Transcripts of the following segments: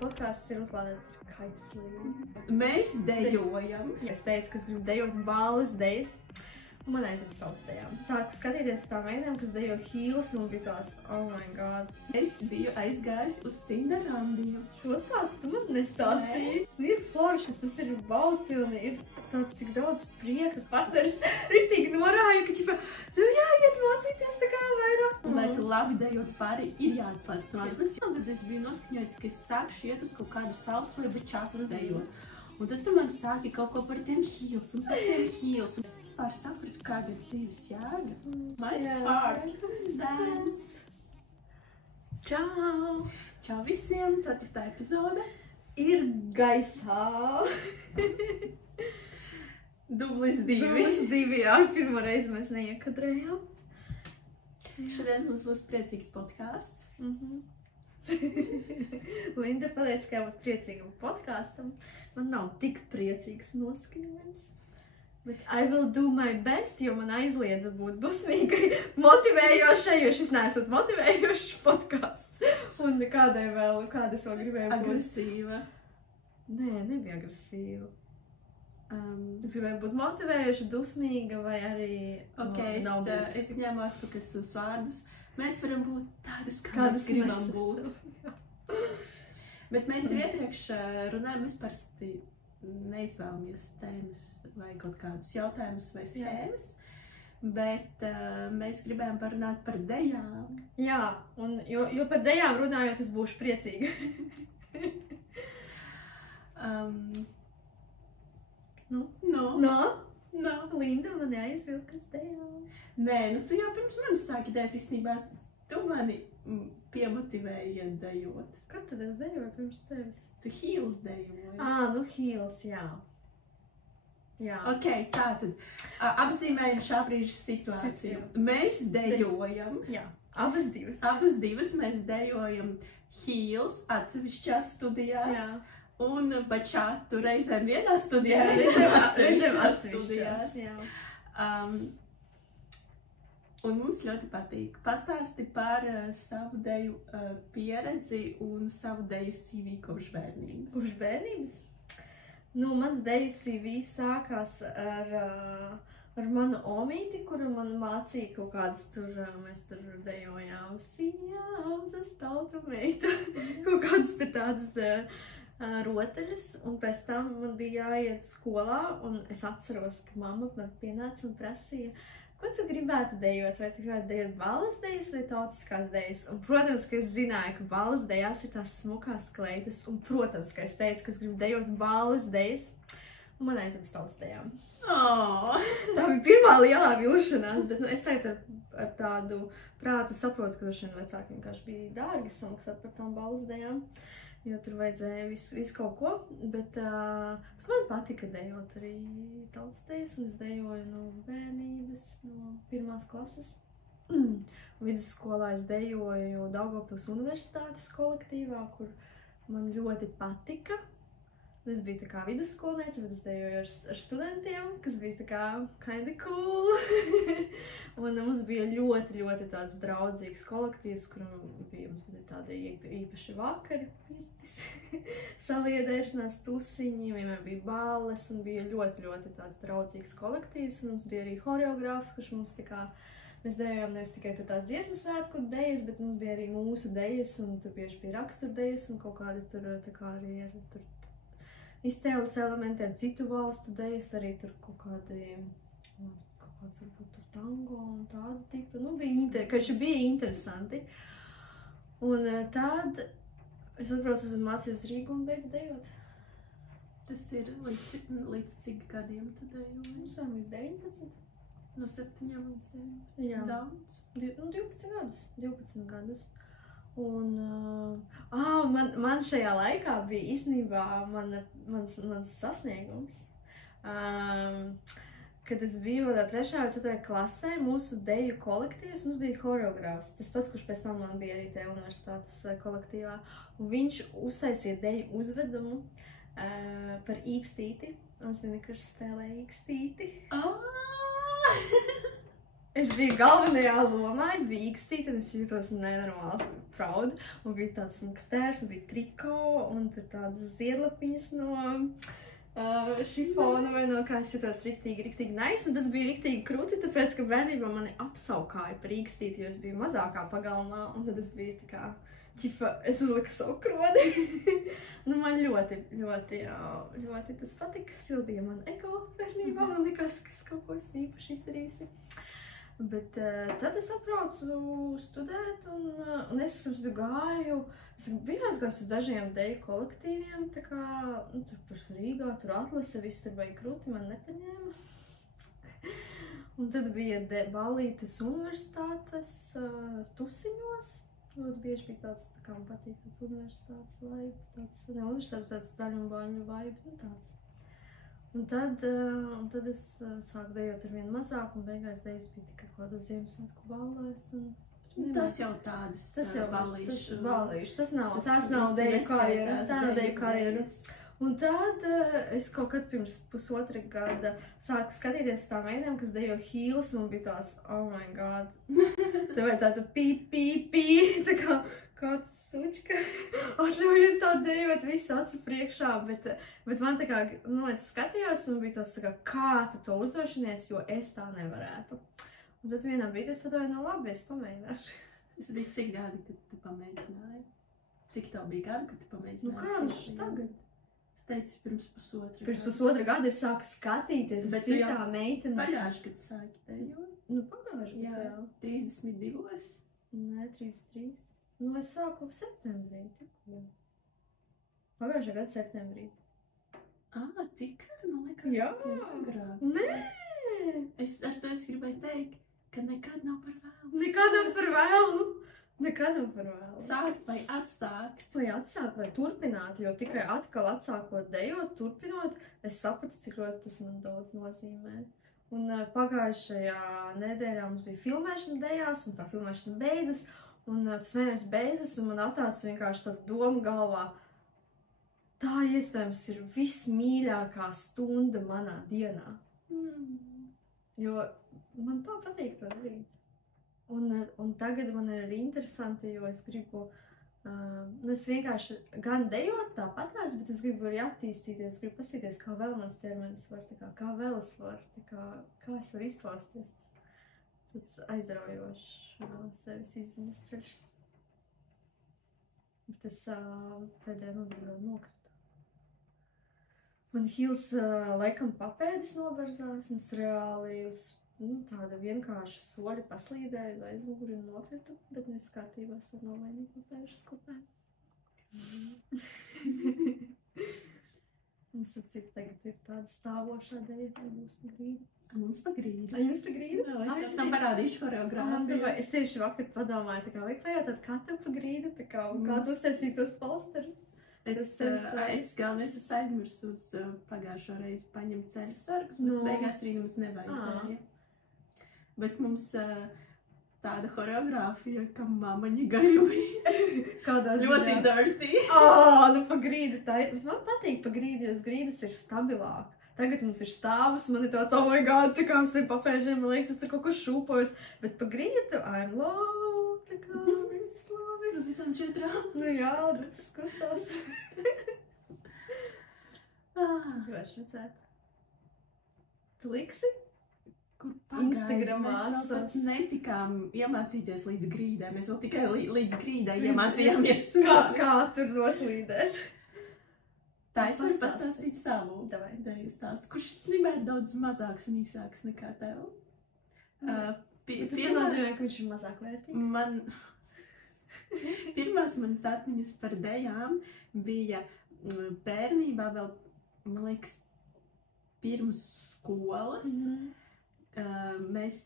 Podkāsts ir uzlādēts ar kaislību. Mēs dejojam. Es teicu, ka es gribu dejot balles dejas. Un man aizved uz tautas dejām. Sāku skatīties uz tām meitēm, kas dejo heels, un bija tās, oh my god. Es biju aizgājis uz Tinder randiem. Šo stāstu tu man nestāstīji. Ir forši, tas ir baudpilni, ir tāds tik daudz prieka partneris. Riktīgi norāju, ka ķipa, tu jāiet mācīties tā kā vairāk. Lai tu labi dejot pāri, ir jāatslēdz smaržas. Un tad es biju noskaņojis, ka es sākšu iet uz kaut kādu salsu vai bečātu un dejot. Un tad tu man sāki kaut ko par tiem heels un par tiem heels. Un es vispār sapratu, kāda ir dzīves jēga. My spark is dance. Čau! Čau visiem, 4. epizode. Ir gaisā. Dublis 2. Dublis 2, jā. Pirmo reizi mēs neiekadrējām. Šodien mums būs priecīgs podkāsts. Linda pateica, ka jābūt priecīgam podkāstam. Man nav tik priecīgs noskaņojums. Bet I will do my best, jo man aizliedza būt dusmīgai, motivējošai, jo šis neesot motivējošs podkāsts. Un kāda es vēl gribēju būt? Agresīva. Nē, nebija agresīva. Es gribēju būt motivējoša, dusmīga vai arī es ņemu atpakaļ savus vārdus. Mēs varam būt tādas, kādas gribam būt. Bet mēs jau iepriekš runājam, mēs parasti neizvēlamies tēmas vai kaut kādus jautājumus vai schēmas, bet mēs gribējām parunāt par dejām. Jā, un jo par dejām runājot, es būšu priecīga. Linda man aizvilka uz dejām. Nē, tu jau pirms manis sāki dēt, īstenībā tu mani piemotivēji dejot. Kad tad es dejoju pirms tevis? Tu heels dejoji. Heels, jā. Jā. Ok, tātad apzīmējam šā brīža situāciju. Mēs dejojam. Jā, abas divas. Abas divas mēs dejojam heels atsevišķās studijās. Jā. Un bačātu reizēm vienā studijā, reizēm atsevišķās studijās. Jā. Un mums ļoti patīk. Pastāsti par savu deju pieredzi un savu deju CV kopš bērnības. Kopš bērnības? Mans deju CV sākās ar manu omīti, kura man mācīja kaut kādas mēs tur dejojām Sijāmzas tautu meita. Kaut kādas tur tādas rotaļas, un pēc tam man bija jāiet skolā, un es atceros, ka mamma man pienāca un prasīja, ko tu gribētu dejot? Vai tu gribētu dejot balles dejas vai tautiskās dejas? Un, protams, ka es zināju, ka balles dejās ir tās smukās kleitas, un, protams, ka es teicu, ka es gribu dejot balles dejas, un man aizved uz tautas dejām. Tā bija pirmā lielā vilšanās, bet es tagad ar tādu prātu saprotu, ka droši vien vecāki vienkārši bija dārgi samaksāt par tām balles dejām. Jo tur vajadzēja visu kaut ko, bet man patika dejot arī tautas dejas, un es dejoju no bērnības, no 1. klases. Vidusskolā es dejoju Daugavpils universitātes kolektīvā, kur man ļoti patika. Es biju tā kā vidusskolniece, bet es dejoju ar studentiem, kas bija tā kā kinda cool. Un mums bija ļoti, ļoti tāds draudzīgs kolektīvs, kuram bija tādi īpaši vakari, saliedēšanās, tusiņi, vienmēr bija balles un bija ļoti, ļoti tāds draudzīgs kolektīvs. Un mums bija arī horeogrāfs, kurš mums tā kā, mēs dejojām nevis tikai tur tās dziesmu svētku dejas, bet mums bija arī mūsu dejas, un tur bieži bija raksturdejas un kaut kādi tur tā kā arī ar tur iztēles elementiem, citu valstu dejas, arī tur kaut kāds varbūt tur tango un tāda tipa, bija interesanti. Un tad es atbraucu uz mācījos Rīgu un beidzu dejot. Tas ir līdz cik gadiem tu dejoji? Līdz 19. No 7 līdz 19? Jā. Daudz? 12 gadus. Un man šajā laikā bija īstenībā mans sasniegums. Kad es biju 3. vai 4. klasē, mūsu deju kolektīvs, mums bija horeogrāfs. Tas pats, kurš pēc tam man bija arī tajā universitātes kolektīvā. Un viņš uztaisīja deju uzvedumu par īkstīti. Un es vienkārši spēlēju īkstīti. Es biju galvenajā lomā, es biju īkstīta, un es jūtos nenormāli proud. Un bija tāds smuks tērs, un bija triko, un tur tādas ziedlapiņas no šifona vai no kā es jūtos riktīgi nice. Un tas bija riktīgi krūti, tāpēc, ka bērnībā mani apsaukāja par īkstīti, jo es biju mazākā pagalmā, un tad es biju tā kā ķipa, es uzliku savu krodi. Nu, man ļoti tas patika, sildīja man ego bērnībā, man likās, ka es kaut ko esmu īpaši izdarījusi. Bet tad es atbraucu studēt, un es gāju, es biju aizgājis uz dažiem deju kolektīviem, tā kā, nu, tur pus Rīgā, tur atlase, viss tur bija krūti, man nepaņēma. Un tad bija Balītes universitātes Tusiņos, ļoti bieži bija tāds, tā kā man patīk, tāds universitātes vibe, tāds zaļumbaņu vibe, nu tāds. Un tad es sāku dejot ar vienu mazāku, un beigās dejas bija tikai kaut kādas Ziemassvētku ballēs. Tas jau tādas ballīšas. Tas nav deju karjera. Tā nav deju karjera. Un tad es kaut kad pirms pusotra gada sāku skatīties tām meitēm, kas dejo heels, un bija tās, oh my god, te vajadzētu pī, tā kā kāds sučka, atļaujies tā dejot visu acu priekšā, bet man tā kā, nu, es skatījos un bija tāds tā kā tu to uzdošanies, jo es tā nevarētu. Un tad vienā brīdī es padomāju, no labi, es pamēģināšu. Es biju cik gadi, kad tu pamēģināji? Cik tev bija gadi, kad tu pamēģināji? Nu kāds tagad? Es teicu, pirms pusotra gada. Pirms pusotra gada es sāku skatīties uz citā meiteni. Pagājuši, kad sāki dejot? Nu, pagājuši, jā. 32? Nē, 33. Nu, es sāku septembrī, tikko. Pagājušā gada septembrī. Tikai? Man liekas, jā, agrāk. Nē! Es ar to gribēju teikt, ka nekad nav par vēlu. Nekad nav par vēlu. Nekad nav par vēlu. Sākt vai atsākt? Vai atsākt vai turpināt, jo tikai atkal atsākot dejot, turpinot, es sapratu, cik ļoti tas man daudz nozīmē. Un pagājušajā nedēļā mums bija filmēšana dejās, un tā filmēšana beidzas. Un tas mēnesis beidzas, un man atnāca vienkārši tāda doma galvā, tā iespējams ir vismīļākā stunda manā dienā. Jo man tā patīk to darīt. Un tagad man ir arī interesanti, jo es gribu, es vienkārši gan dejot tāpatās, bet es gribu arī attīstīties, gribu pasīties, kā vēl mans ķermenis var, kā vēl es varu, kā es varu izpausties. Tas aizraujošs sevis izziņas ceļš. Bet es pēdējā nodaļā nokritu. Man heels laikam papēdis noberzās, un es reāli uz tāda vienkārša soļa paslīdēju uz aizmuguri un nokritu, bet mēs kārtībā esam nomainīgi papēžu skupē. Mums cik tagad ir tāda stāvošā dēļa, vai būs pa grīdu. Mums pa grīdu. Jums pa grīdu? Es esam parādījuši choreogrāfiju. Es tieši vakar padomāju, tā kā vajag pajautāt, kā tev pa grīdu, tā kā kāds uztaisīt tos polsterus. Es galvenais es aizmirsu uz pagājušo reizi paņemt ceļu sargus, bet beigās arī mums nevajadzēja. Bet mums tāda choreogrāfija, ka mamaņa gaļuja. Kādā ļoti dirty. Nu pa grīdu tā ir. Bet man patīk pa grīdu, jo grīdas ir stabilāk. Tagad mums ir stāvus, man ir tāds, oh my god, tā kā mums ir papēžiem, man liekas, es tur kaut ko šūpojos. Bet pa grīdu, I'm low, tā kā viss labi. Uz visam 4. Nu jā, druskas kustās. Es vairs redzēt. Tu liksi? Kur pagaidi? Instagramā mēs vēl pat netikām iemācīties līdz grīdai. Mēs vēl tikai līdz grīdai iemācījāmies. Kā tur noslīdēs? Tā es varu pastāstīt savu deju stāstu, kurš ir daudz mazāks un īsāks nekā tev. Tas nenozīmē, ka viņš ir mazāk vērtīgs. Pirmās manas atmiņas par dejām bija bērnībā vēl, man liekas, pirms skolas. Mēs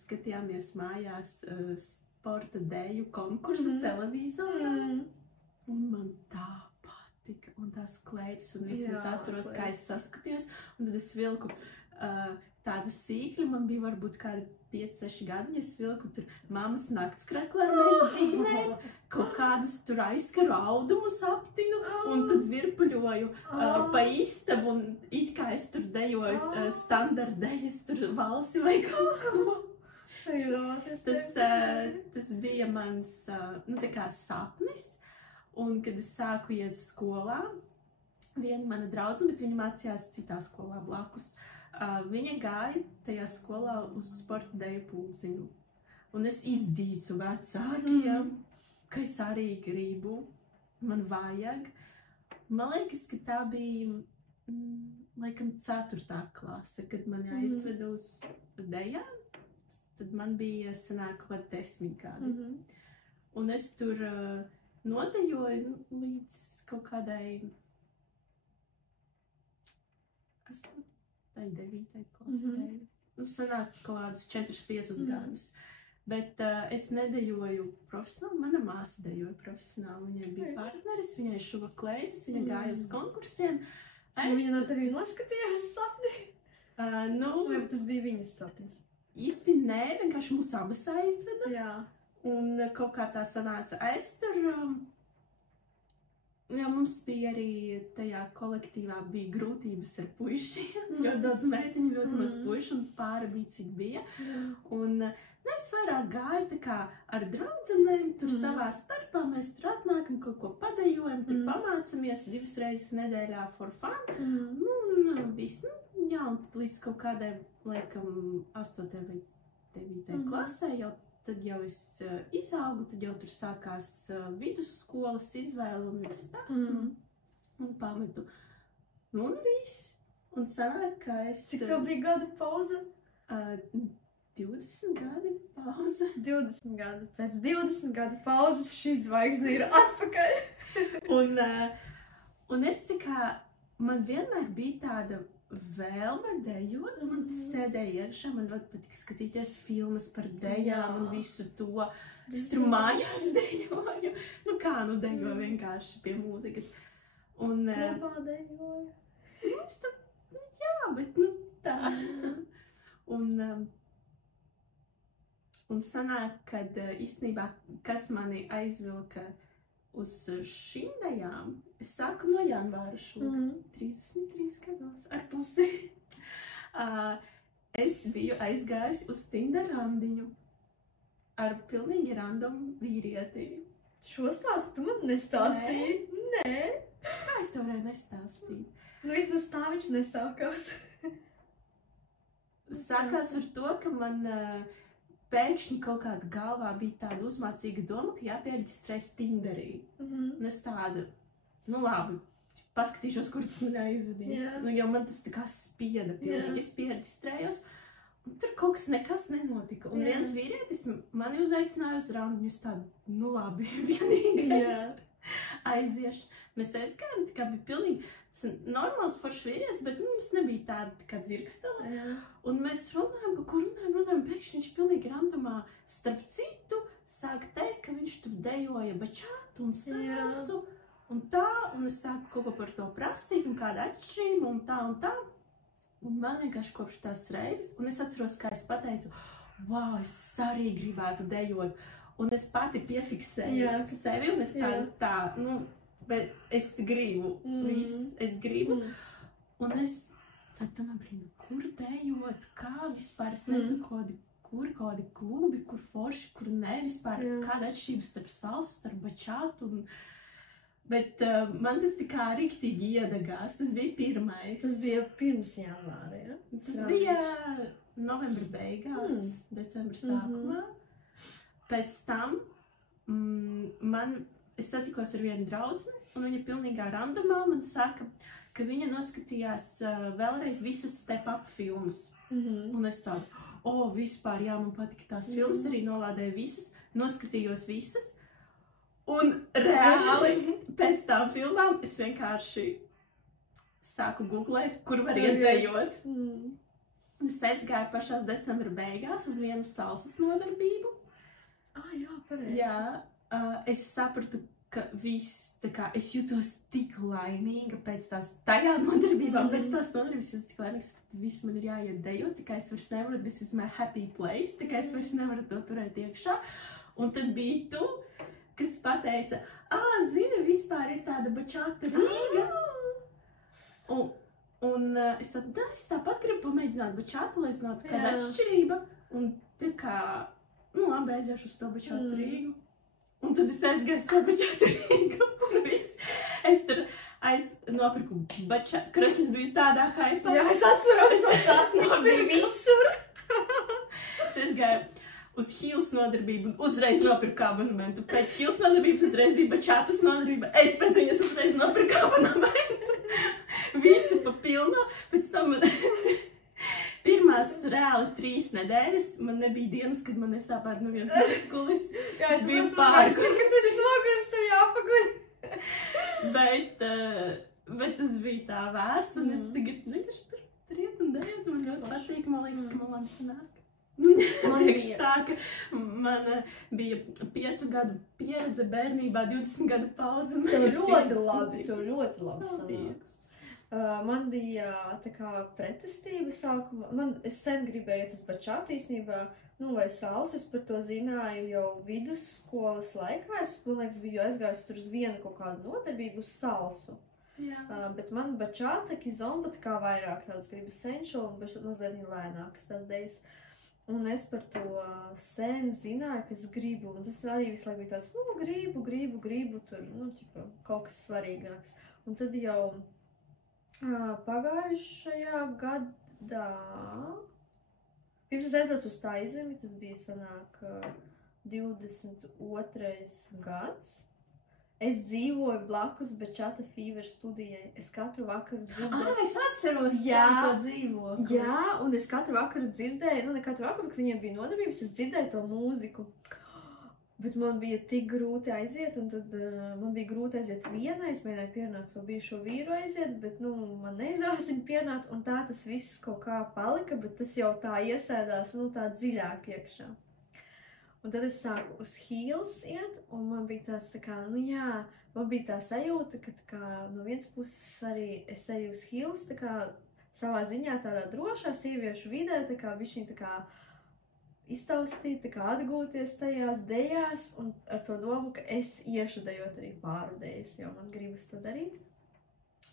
skatījāmies mājās sporta deju konkursus televīzorā. Un man tā patika. Un tās kleitas un visu es atceros, kā es saskatījos. Un tad es vilku tāda sīkļa, man bija varbūt kādi 5-6 gadi, es vilku tur mammas naktskreklē meža ģīmē, kaut kādus tur aizskaru audumus aptinu, un tad virpuļoju pa istabu, un it kā es tur dejoju standardejas tur valsi vai kaut ko. Tas bija mans, tā kā sapnis, un kad es sāku iet skolā, viena mana draudzene, bet viņa mācījās citā skolā blakus, viņa gāja tajā skolā uz sporta deju pulciņu, un es izdīcu vecākiem, ka es arī gribu, man vajag. Man liekas, ka tā bija, laikam, 4. klase, kad mani aizveda uz dejām. Tad man bija sanāk kaut 10 gadi. Un es tur nodejoju līdz kaut kādai 8. 9. klasē. Sanāk kaut kādus 4-5 gadus. Bet es nedejoju profesionāli, mana māsa dejoja profesionāli. Viņai bija partneris, viņai šuva kleitas, viņa gāja uz konkursiem. Viņa no tevi noskatījās sapni? Vai tas bija viņas sapnis? Īsti nē, vienkārši mūs abas aizveda. Jā. Un kaut kā tā sanāca. Es tur, mums bija arī tajā kolektīvā bija grūtības ar puišiem. Ļoti daudz meitiņu, ļoti maz puišu, un pāri bija cik bija. Un es vairāk gāju tā kā ar draudzenēm, tur savā starpā, mēs tur atnākam, kaut ko padejojam, tur pamācamies 2 reizes nedēļā for fun. Un viss, jā, un tad līdz kaut kādai, laikam, 8. vai 9. klasē, tad jau es izaugu, tad jau tur sākās vidusskolas izvēle un viss tas, un pametu. Un viss. Un sanāk, ka es... Cik tev bija gadu pauze? 20 gadi pauze. 20 gadi. Pēc 20 gadu pauzes šī zvaigzne ir atpakaļ. un es tā kā, man vienmēr bija tāda vēlme dejot, man tas sēdēja iekšā, man ļoti patika skatīties filmas par dejām un visu to. Es tur mājās dejoju. Kā dejoju vienkārši pie mūzikas. Klubā dejoju? Es tur, jā, bet tā. Un sanāk, kad īstenībā, kas mani aizvilka uz šīm dejām, es sāku no janvāra šogad, 33 gados ar pusi. Es biju aizgājusi uz Tinder randiņu ar pilnīgi random vīrieti. Šo stāstu tu man nestāstīji? Nē. Kā es tev varēju nestāstīt? Vismaz tā viņš nesākās. Sākās ar to, ka man... pēkšņi kaut kāda galvā bija tāda uzmācīga doma, ka jāpiereģistrēs Tinderī. Un es tāda, labi, paskatīšos, kur tas man aizvedīs. Jo man tas tā kā spieda pilnīgi. Es piereģistrējos, un tur kaut kas nekas nenotika. Un viens vīrietis mani uzaicināja uz randiņu, es tādu, labi, vienīgais aiziešu. Mēs aizgājām, tā kā bija pilnīgi normāls foršs vīrietis, bet mums nebija tāda tā kā dzirkstele. Un mēs runājam, pēkšņi viņš pilnīgi randomā starp citu sāk teikt, ka viņš tur dejoja bačātu un salsu un tā, un es sāku kaut ko par to prasīt un kāda atšķirība un tā. Un man vienkārši kopš tās reizes, un es atceros, kā es pateicu, wow, es arī gribētu dejot. Un es pati piefiksēju sevi, un es tā, bet es gribu, es gribu. Un es tad man brīnu, kur dejot, kā vispār, es nezinu, kādi klubi, kur forši, kur ne, vispār, kāda atšķirība starp salsu, starp bačātu. Bet man tas tā kā riktīgi iedegās, tas bija pirmais. Tas bija pirms janvāra, ja? Tas bija novembra beigās, decembra sākumā. Pēc tam es satikos ar vienu draudzeni, un viņa pilnīgā randomā man saka, ka viņa noskatījās vēlreiz visas Step Up filmas. Un es tādu, vispār, jā, man patika tās filmas, arī nolādēju visas, noskatījos visas. Un reāli pēc tām filmām es vienkārši sāku googlēt, kur var iet dejot. Es aizgāju pašās decembra beigās uz vienu salsas nodarbību. Jā, pareizi. Jā, es sapratu, ka viss, tā kā, es jūtos tik laimīga pēc tās tajā nodarbībā, pēc tās nodarbības es tik laimīgs, ka viss man ir jāiet dejot, tā kā es vairs nevaru, this is my happy place, tā kā es vairs nevaru to turēt iekšā. Un tad bija tu, kas pateica, zini, vispār ir tāda bačāta Rīga. Un es tādu, es tāpat gribu pamēģināt bačātu, lai zinātu, kāda atšķirība. Un tā kā, nu, labi, aiziešu uz to bačātu Rīgu. Un tad es aizgāju uz to bačātu Rīgu. Un viss. Es tur nopirku bačātu. Kroči, es biju tādā haipā. Jā, es atceros, tas bija visur. Es aizgāju uz Hīls nodarbību, uzreiz nopirku abonementu. Pēc Hīls nodarbības uzreiz bija bačātas nodarbība. Es pēc viņas uzreiz nopirku abonementu. Visi pa pilno. Pēc tam man pirmās reāli 3 nedēļas man nebija dienas, kad man nesāpētu no vienas muskulis. Jā, es biju pārgājis, kad es nogurstu, tev jāpaguļ. Bet tas bija tā vērts, un es tagad vienkārši tur iet un dejot. Man ļoti patīk, man liekas, ka man labi sanāk. Man bija tā, ka man bija 5 gadu pieredze bērnībā, 20 gadu pauze. Tev ļoti labi sanāks. Man bija tā kā pretestība sākumā. Es sen gribēju iet uz bačātu īstenībā, nu vai salsu, es par to zināju jau vidusskolas laikā. Es, man liekas, biju aizgājusi tur uz vienu kaut kādu nodarbību uz salsu. Jā. Bet man bačāta, kizomba tā kā vairāk tāds grib essential un mazliet lēnākas tās dejas. Un es par to sen zināju, ka es gribu, un tas arī visu laiku bija tāds, nu, gribu tur, nu, ķipa, kaut kas svarīgāks. Un tad jau pagājušajā gadā, pirms es aizbraucu uz Taizemi, tas bija sanāk 22. gads. Es dzīvoju blakus Bačata Fever studijai. Es katru vakaru dzirdēju. Es atceros to dzīvokli. Jā, un es katru vakaru dzirdēju, nu ne katru vakaru, kad viņiem bija nodarbības, es dzirdēju to mūziku. Bet man bija tik grūti aiziet, un tad man bija grūti aiziet vienai. Es mēģināju pierunāt savu bijušo vīru aiziet, bet, nu, man neizdevās viņu pierunāt, un tā tas viss kaut kā palika, bet tas jau tā iesēdās, nu, tā dziļāk iekšā. Un tad es sāku uz Hīls iet, un man bija tāds tā kā, nu jā, man bija tā sajūta, ka tā kā no vienas puses arī es eju uz Hīls, tā kā savā ziņā tādā drošā sieviešu vidē, tā kā bišķiņ tā kā iztaustīt, tā kā atgūties tajās dejās, un ar to domu, ka es iešu dejot arī pāru dejas, jo man gribas to darīt.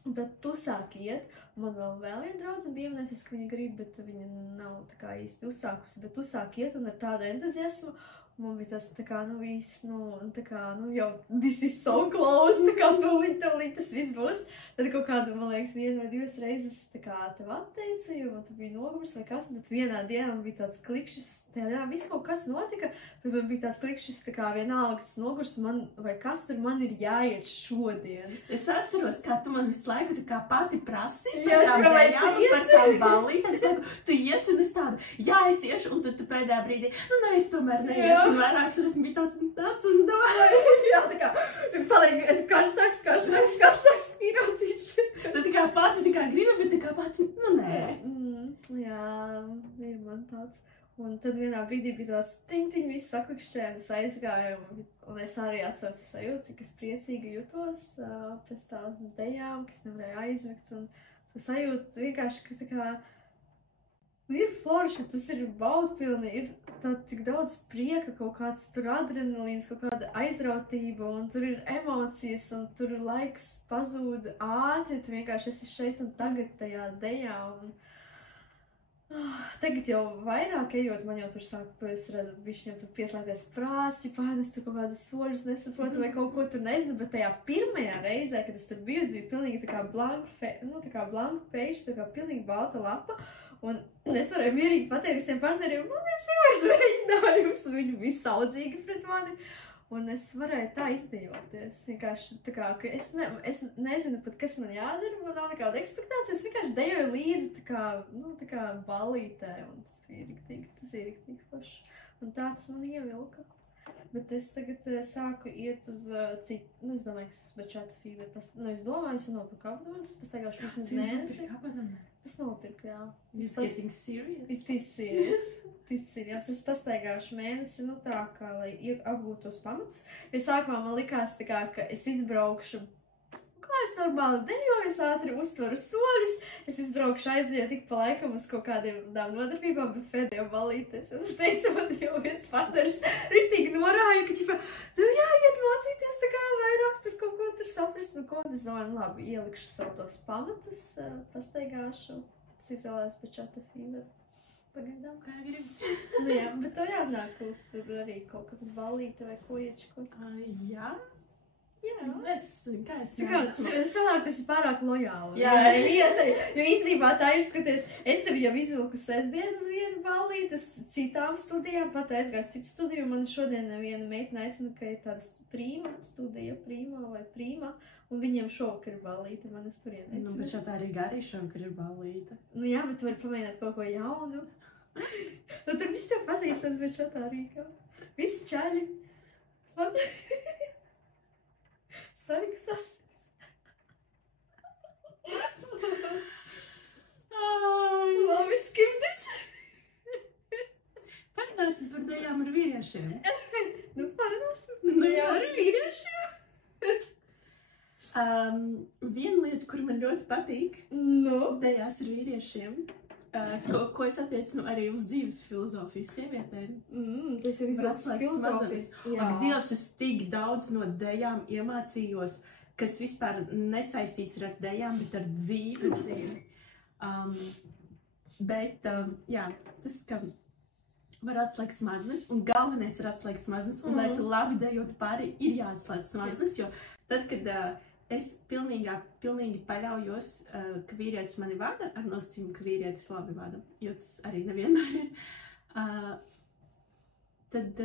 Un tad tu sāki iet, un man vēl viena draudzene bija ieminēsies, ka viņa grib, bet viņa nav tā kā īsti uzsākusi, bet tu sāki iet un ar tādu entuziasmu, un man bija tas tā kā, nu viss, nu, tā kā, nu jau, this is so close, tā kā tūlīt tas viss būs. Tad kaut kādu, man liekas, 1 vai 2 reizes tā kā tev atteicu, jo man tu bija nogurs vai kas, tad vienā dienā man bija tāds klikšķis, tajā dienā viss kaut kas notika, bet man bija tāds klikšķis, tā kā vienalga, tas nogurs man, vai kas tur man ir jāiet šodien. Es atceros, kā tu man visu laiku tā kā pati prasīji par tām ballītēm. Es saku, tu iesi, un es tādu, jā, es iešu, un tad tu pēdējā brīdī, nu, ne, es tomēr neiešu, un vairākas reizes bija tāds un domāju. Jā, tā kā, paliek karstāks pīraucīši. Tā kā pati tā kā gribi, bet tā kā pati, nu, nē. Jā, ir man tāds. Un tad vienā brīdī bija tās tiņtiņi, viss saklikšķē, un es aizgāju, un es arī atceros sajūtu, cik es priecīgi jutos pēc tās dejām, kas nevarēja aizmigt, un to sajūtu vienkārši, ka tā kā ir forši, tas ir baudpilni, ir tā tik daudz prieka, kaut kāds tur adrenalīns, kaut kāda aizrautība, un tur ir emocijas, un tur laiks pazūd ātri, tu vienkārši esi šeit un tagad tajā dejā, un tagad jau vairāk ejot, man jau tur sāk, es redzu, bišķiņam tur pieslēgties prāsti, es tur kaut kādus soļus nesaprotu vai kaut ko tur nezinu, bet tajā pirmajā reizē, kad es tur biju, es biju pilnīgi tā kā blanka page, tā kā pilnīgi balta lapa, un es varēju mierīgi pateikt visiem partneriem, man ir šīs mēģinājums, un viņi bija saudzīgi pret mani. Un es varēju tā izdejoties. Vienkārši tā kā, ka es nezinu pat, kas man jādara, man nav nekāda ekspektācija. Es vienkārši dejoju līdzi tā kā, nu, tā kā ballītē, un tas ir riktīgi forši. Un tā tas man ievilka. Bet es tagad sāku iet uz citu, nu, es domāju, ka es uz Bačata Fever, nu, es domāju, es nopirku abonementus, pastaigāšu vismaz mēnesi. Es nopirku, jā. It's getting serious? It is serious. Es pastaigāšu mēnesi, nu tā kā, lai apgūtu tos pamatus. Jo sākumā man likās tā kā, ka es izbraukšu, kā es normāli dejoju, es ātri uztveru soļus, es izbraukšu aiziet tik pa laikam uz kaut kādiem nodarbībām, bet pēdējo ballītes. Es teicu, man jau viens partneris riktīgi norāja, ka ķipa, tu jāiet mācīties tā kā vairāk tur kaut ko tur saprast, nu ko, es domāju, nu labi, ielikšu savu tos pamatus, pastaigāšu, pēc izvēlēs Bačata Fever. pagaidām. Kā gribi. Nu jā, bet to jāatnāk uz tur arī kaut kad uz ballīti vai ko iečko. Jā. Jā. Kā es Sanāk, tas ir pārāk lojāli. Jā. Vietai, jo īstenībā tā ir, skaties, es tevi jau izvilku sestdien uz vienu ballīti, uz citām studijām, pat aizgāju citu studiju, man šodien viena meitene aicina, ka ir tāda prīma studija, prīma, un viņiem šovakar ir ballīti, man es turien Nu, bet šā tā arī šovakar ir ballīte. Nu jā, bet var pamēģināt kaut ko jaunu. Nu, tur viss jau pazīstams, bet šā tā arī kā. Visi čaļi. Sarikstas. Labi skimtis. Parunāsim par dejām ar vīriešiem. Nu, parunāsim. Jā, ar vīriešiem. Viena lieta, kur man ļoti patīk, dejās ar vīriešiem, ko es attiecinu arī uz dzīves filozofiju sievietēm. Tas ir izvēlēts filozofijas. Ak, Dievs, es tik daudz no dejām iemācījos, kas vispār nesaistīts ar dejām, bet ar dzīvi. Jā, tas, ka var atslēgt smadzenes, un galvenais ir atslēgt smadzenes, un lai tu labi dejot pāri, ir jāatslēgt smadzenes, jo tad, kad es pilnīgi paļaujos, ka vīrietis mani vada, ar nosacījumu, ka vīrietis labi vada, jo tas arī nevienmēr ir, tad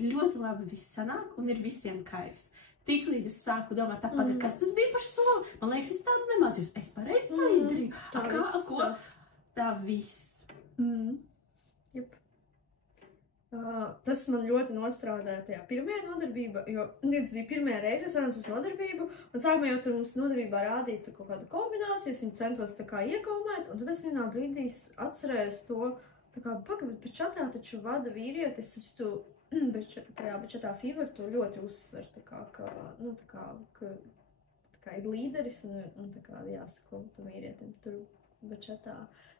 ļoti labi viss sanāk un ir visiem kaivs. Tiklīdz es sāku domāt, pagaid, kas tas bija par soli? Man liekas, es tādu nemācījos. Es pareizi to izdarīju. Ko? Tā viss. Jep. Tas man ļoti nostrādāja tajā pirmajā nodarbībā, jo tas bija pirmajā reize, es aizsācu uz nodarbību, un sākumā jau tur mums nodarbībā rādīja kaut kādu kombināciju, es viņu centos tā kā iegaumēt, un tad es vienā brīdī atcerējos to, tā kā, pagaid, bet šatā taču vada vīrietis, bet šatā Fever to ļoti uzsver, tā kā, ka ir līderis, un tā kā jāsako tam vīrietim tur, bet šatā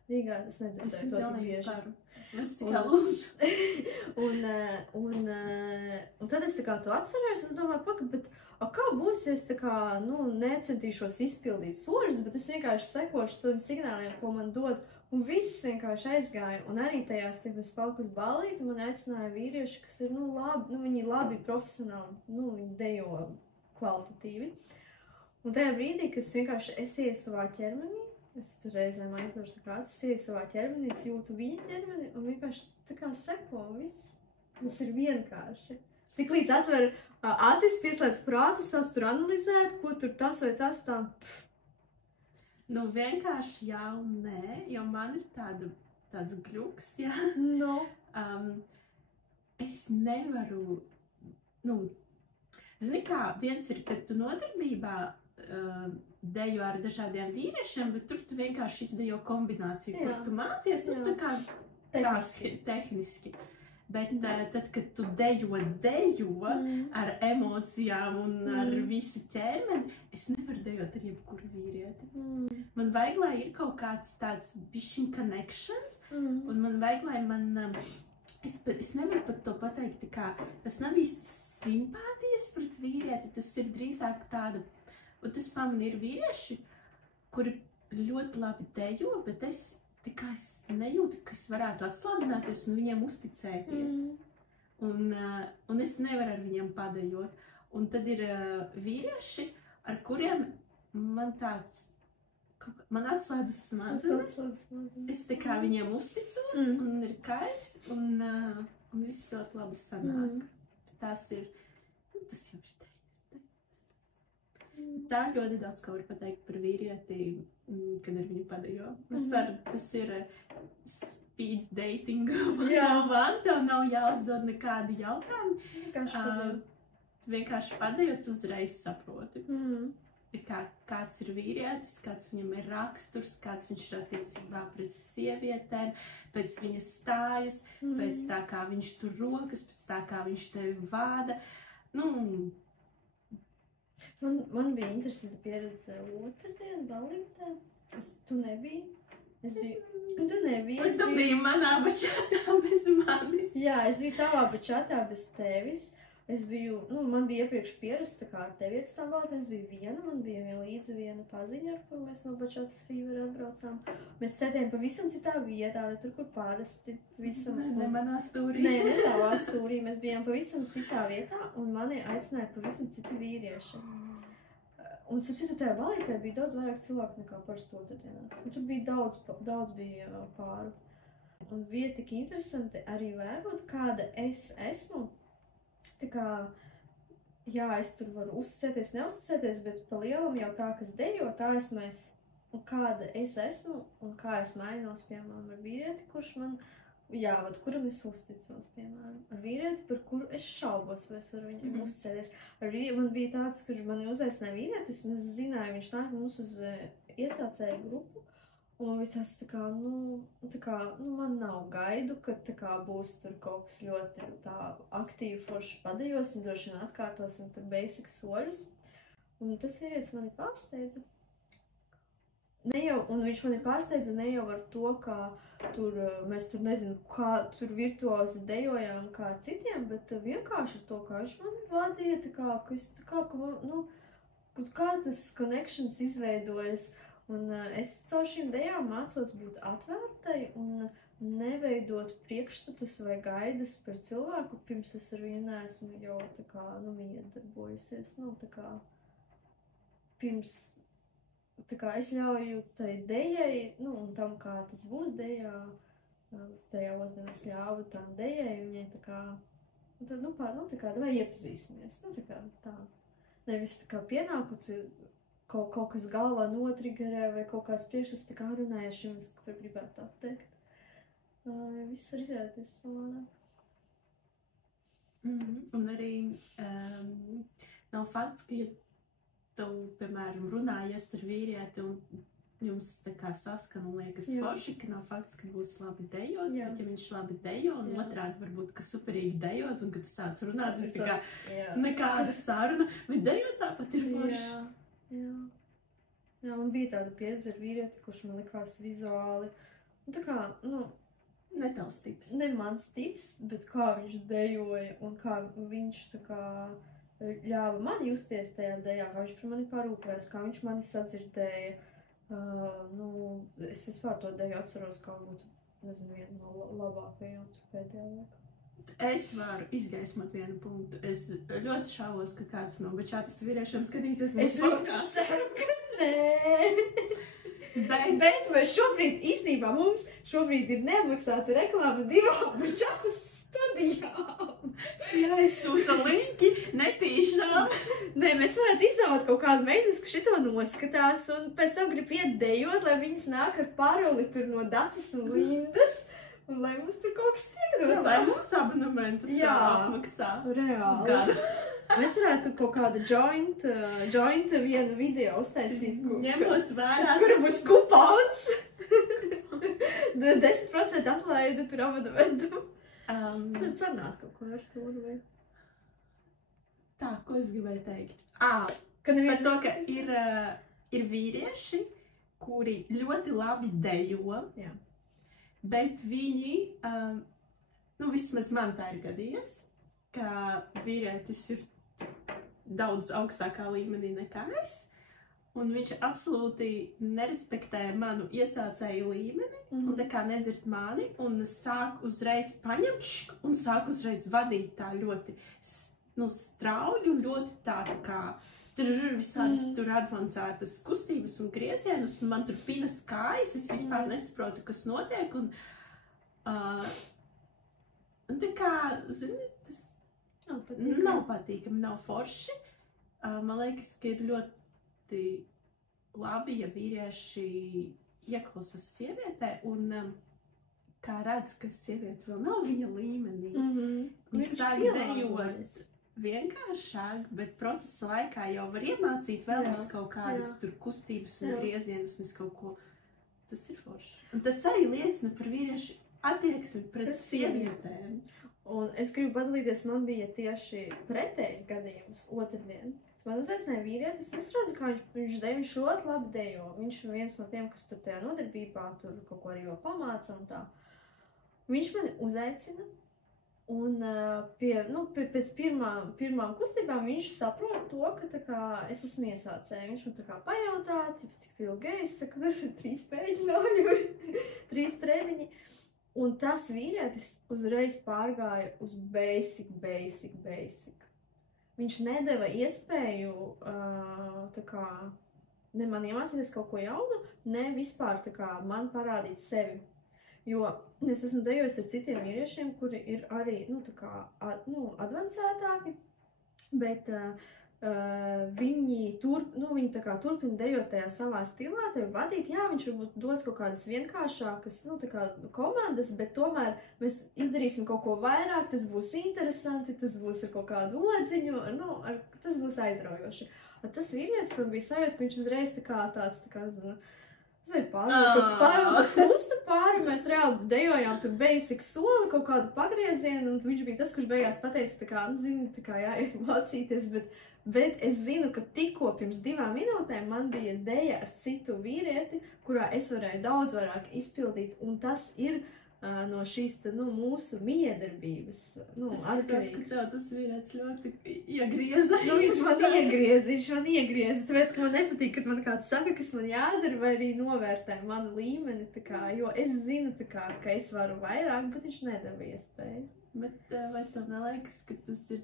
Rīgā es nedzirdēju to tik bieži. Es tikai lūdzu. Un tad es tā kā to atcerējos, es domāju, pagaid, bet kā būs, ja es tā kā, necentīšos izpildīt soļus, bet es vienkārši sekošu tiem signāliem, ko man dod, un viss vienkārši aizgāja. Un arī tajās, kad es palku uz ballīti, man aicināja vīrieši, kas ir, labi, viņi labi profesionāli, viņi dejo kvalitatīvi. Un tajā brīdī, kad es ieju savā ķermenī, es reizēm aizvaru tā kā, es ieju savā ķermenī, es jūtu viņa ķermeni, un vienkārši tā kā seko viss. Tas ir vienkārši. Tik līdz atver acis, pieslēdz prātu, sāc tur analizēt, ko tur tas vai tas tā. Nu, vienkārši jā un nē, jo man ir tāds gļuks, jā. Es nevaru, zini kā, viens ir, kad tu nodarbībā dejo ar dažādiem vīriešiem, bet tur tu vienkārši izdejo kombināciju, kur tu mācies, tā kā tehniski. Bet tad, kad tu dejo ar emocijām un ar visu ķermeni, es nevaru dejot ar jebkuru vīrieti. Man vajag, lai ir kaut kāds tāds bišķiņ connections, un man vajag, lai man, es nevaru pat to pateikt, tā kā, tas nav īsti simpātijas pret vīrieti, tas ir drīzāk tāda, un tas man ir vīrieši, kuri ļoti labi dejo, bet es nejūtu, ka es varētu atslābināties un viņiem uzticēties. Un es nevaru ar viņiem padejot. Un tad ir vīrieši, ar kuriem man atslēdzas smadzenes. Es tā kā viņiem uzticos, un ir kaivs, un viss ļoti labi sanāk. Tas jau ir teiks. Tā ļoti daudz ko var pateikt par vīrieti, kad ar viņu padejo. Tas ir speed dating. Tev nav jāuzdod nekādi jautājumi. Vienkārši padejot uzreiz saproti. Kāds ir vīrietis, kāds viņam ir raksturs, kāds viņš ir attiecībā pret sievietēm, pēc viņas stājas, pēc tā, kā viņš tur rokas, pēc tā, kā viņš tevi vāda. Man bija interesanta pieredze otrdien, ballītē. Tu nebiji? Tu nebiji. Bet tu biji manā bačatā bez manis. Jā, es biju tavā bačatā bez tevis. es biju, man bija iepriekš pierast, tā kā ar tevi uz tām baltēm, es biju viena, man bija līdzi viena paziņa, ar kur mēs no Bačatas Fever atbraucām. Mēs sēdējām pavisam citā vietā, tur, kur parasti visam. Ne manā stūrī. Ne tavā stūrī, mēs bijām pavisam citā vietā, un mani aicināja pavisam citi vīrieši. Un, sapratu, tajā balītē bija daudz vairāk cilvēku nekā parasti otrdienās. Un tur bija daudz bija pāru. Un bija tik interesanti arī vērot, kāda es esmu. Tā kā, jā, es tur varu uzticēties, neuzticēties, bet pa lielam jau tā, kas dejo, tā esmu es. Un kāda es esmu, un kā es mainos, piemēram, ar vīrieti, kurš man, kuram es uzticos, piemēram. Ar vīrieti, par kuru es šaubos, vai es varu viņam uzticēties. Ar vīrieti, man bija tāds, kurš mani uzaicināja vīrietis, un es zināju, viņš nāk mums uz iesācēju grupu. Un bija tas tā kā, man nav gaidu, ka tā kā būs tur kaut kas ļoti tā aktīvi forši padejosim, droši vien atkārtosim tur basic soļus. Un tas vīrietis mani pārsteidza. Un viņš mani pārsteidza ne jau ar to, ka mēs tur nezinu, kā tur virtuozi dejojām kā ar citiem, bet vienkārši ar to, kā viņš mani vadīja, kā tas connections izveidojas. Un es caur šīm dejām mācos būt atvērtai un neveidot priekšstatus vai gaidas par cilvēku, pirms es ar viņu neesmu jau tā kā, miedarbojusies. Pirms, tā kā es ļauju tai dejai, un tam, kā tas būs dejā, tajā otrdienā es ļauju tam dejai, viņai tā kā, tā kā, vai iepazīsimies, tā. Nevis tā kā pienākot, kaut kas galvā notrigerē vai kaut kāds priekšstats tā kā runājuši, un es tur gribētu tā teikt. Viss var izrādīties savādāk. Un arī nav fakts, ka, ja tu, piemēram, runājies ar vīrieti un jums tā kā saskan un liekas forši, ka nav fakts, ka būs labi dejot, bet ja viņš labi dejo un otrādi varbūt, ka superīgi dejot un ka tu sāc runāt, tas tā kā nekāda saruna, bet dejot tāpat ir forši. Jā, man bija tāda pieredze ar vīrieti, kurš man likās vizuāli, tā kā, ne tavs tips. Ne mans tips, bet kā viņš dejoja un kā viņš tā kā ļāva man justies tajā dejā, kā viņš par mani parūpēs, kā viņš mani sadzirdēja. Es vispār to deju atceros, kā būtu, nezinu, viena no labākajām pēdējā laikā. Es varu izgaismot vienu punktu. Es ļoti šaubos, ka kāds no Bačatas vīriešiem skatīsies mūsu podcastu. Es ceru, ka nē. Bet vai šobrīd, īstenībā mums šobrīd ir nemaksāta reklāma divām Bačatas studijām. Jāizsūta linki netīšām. Nē, mēs varētu izdomāt kaut kādu meitenes, ka šito noskatās un pēc tam grib iet dejot, lai viņas nāk ar paroli tur no Dacas un Lindas. Un lai mums tur kaut kas tiek dot. Lai mums abonementus apmaksā. Reāli. Uz gadu. Mēs varētu kaut kādu joint vienu video uztaisīt. Ņemot vērā. Kura būs kupons. 10% atlaida tur abonementu. Es varu sarunāt kaut ko ar to. Vai? Tā, ko es gribēju teikt? Par to, ka ir vīrieši, kuri ļoti labi dejo. Jā. Bet viņi, vismaz man tā ir gadījies, ka vīrietis ir daudz augstākā līmenī nekā es, un viņš absolūti nerespektē manu iesācēju līmeni, un tā kā nedzird mani, un sāk uzreiz paņemt un sāk uzreiz vadīt tā ļoti strauji un ļoti tā kā visādas tur advancētas kustības un griezienus, un man tur pinas kājas, es vispār nesaprotu, kas notiek, un tā kā, zini, tas nav patīkami, nav forši. Man liekas, ka ir ļoti labi, ja vīrieši ieklausās sievietē, un kā redz, ka sieviete vēl nav viņa līmenī, un sāk dejot vienkāršāk, bet procesa laikā jau var iemācīt vēl uz kaut kādas tur kustības un griezienus un kaut ko. Tas ir forši. Un tas arī liecina par vīriešu attieksmi pret sievietēm. Un es gribu padalīties, man bija tieši pretējs gadījums otrdien. Man uzaicināja vīrietis, un es redzu, kā viņš dejo, viņš ļoti labi dejo. Viņš ir viens no tiem, kas tur tajā nodarbībā tur kaut ko arī vēl pamāca un tā. Viņš mani uzaicina. Un pēc pirmām kustībām viņš saprot to, ka tā kā es esmu iesācēja. Viņš man tā kā pajautā, cik ilgi es saku, tas ir 3 mēģinājumi, 3 treniņi. Un tas vīrietis uzreiz pārgāja uz basic. Viņš nedeva iespēju tā kā ne man iemācīties kaut ko jaunu, ne vispār tā kā man parādīt sevi. Jo es esmu dejojusi ar citiem vīriešiem, kuri ir arī, advancētāki, bet viņi tā kā turpina dejot tajā savā stilā, tevi vadīt. Jā, viņš varbūt dos kaut kādas vienkāršākas, tā kā komandas, bet tomēr mēs izdarīsim kaut ko vairāk, tas būs interesanti, tas būs ar kaut kādu odziņu, tas būs aizraujoši. Tas vīrietis man bija sajūta, ka viņš uzreiz pārāda pustu pāri, mēs reāli dejojām tur basic soli, kaut kādu pagriezienu, un viņš bija tas, kurš beigās pateica, jāiet mācīties, bet es zinu, ka tikko pirms 2 minūtēm man bija deja ar citu vīrieti, kurā es varēju daudz vairāk izpildīt, un tas ir no šīs mūsu miedarbības atkarīgs. Tas vīrietis ļoti iegrieza. Viņš man iegrieza, tāpēc, ka man nepatīk, kad man kāds saka, kas man jādara, vai arī novērtē manu līmeni, jo es zinu, ka es varu vairāk, bet viņš nedeva iespēju. Bet vai tev neliekas, ka tas ir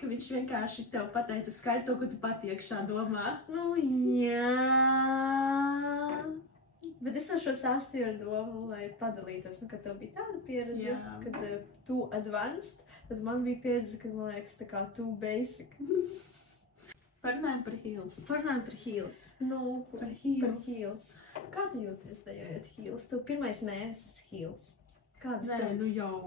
ka viņš vienkārši tev pateica skaidri to, ko tu pat iekšā domā? Jā. Bet es ar šo stāstīju ar domu, lai padalītos, kad tev bija tāda pieredze, kad tu advanced, tad man bija pieredze, kad man liekas tā kā tu basic. Parunājam par heels. Par heels. Par heels. Kā tu jūties dejojot heels? Tev pirmais mēnesis heels. Kāds tev? Jau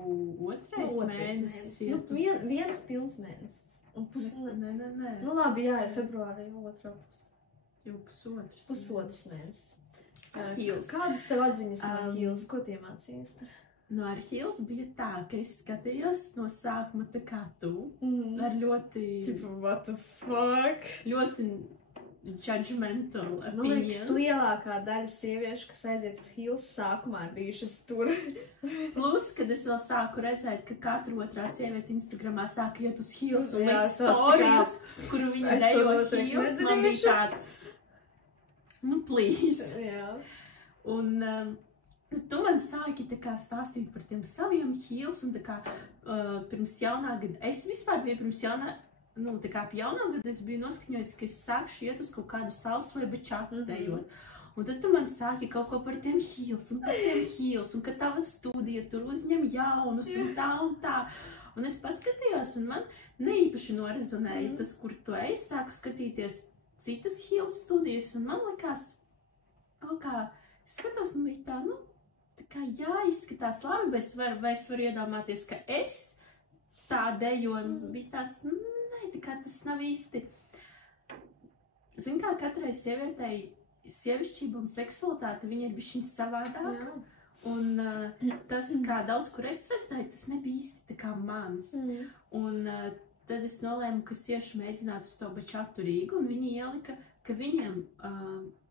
otrais mēnesis. Viens pilns mēnesis. Nē. Labi, jā, ir februārī jau otrā puse. Jau pusotrs mēnesis. Heels. Kādas tev atziņas no heels? Ko tu iemācījies? Ar heels bija tā, ka es skatījos no sākuma tā kā tu, ar ļoti... What the fuck? Ļoti judgmental opinion. Man liekas, lielākā daļa sieviešu, kas aiziet uz heels, sākumā ir bijušas tur. Plus, kad es vēl sāku redzēt, ka katra otrā sieviete Instagramā sāka iet uz heels un likt stories, kuru viņi dejo heels, man bija tāds... please. Jā. Un tu man sāki tā kā stāstīt par tiem saviem heels un tā kā pirms jaunā gada. Es vispār biju pirms jaunā, tā kā pie jaunā gada es biju noskaņojusi, ka es sākšu iet uz kaut kādu salsu vai bachatu dejot. Un tad tu man sāki kaut ko par tiem heels un par tiem heels un ka tava studija tur uzņem jaunus un tā. Un es paskatījos un man neīpaši norezonēja tas, kur tu ej, sāku skatīties citas heels studijas, un man likās, skatos, un bija tā kā izskatās labi, bet es varu iedomāties, ka es tā deju, un bija tāds, tā kā tas nav īsti. Zin kā katrai sievietei sievišķība un seksualitāte, viņa ir bišķiņ savādāk, un tas, kā daudz, kur es redzēju, tas nebija īsti tā kā mans. Un tad es nolēmu, ka es iešu mēģināt uz to bachatu Rīgu, un viņi ielika, ka viņiem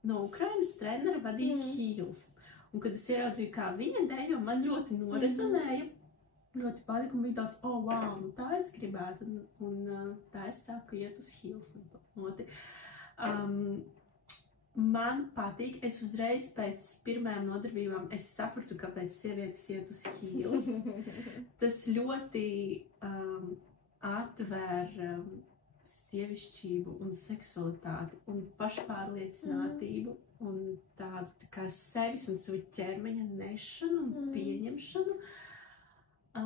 no Ukrainas trenera vadīs heels. Un kad es ieraudzīju, kā viņa dejo, man ļoti norezonēja, ļoti patika, un bija tāds, wow, tā es gribētu, un tā es sāku iet uz heels. Man patīk, es uzreiz pēc pirmajām nodarbībām, es sapratu, kāpēc sievietes iet uz heels. Tas ļoti... atver sievišķību un seksualitāti un pašpārliecinātību un tādu tā kā sevis un savu ķermeņa nešanu un pieņemšanu. Ko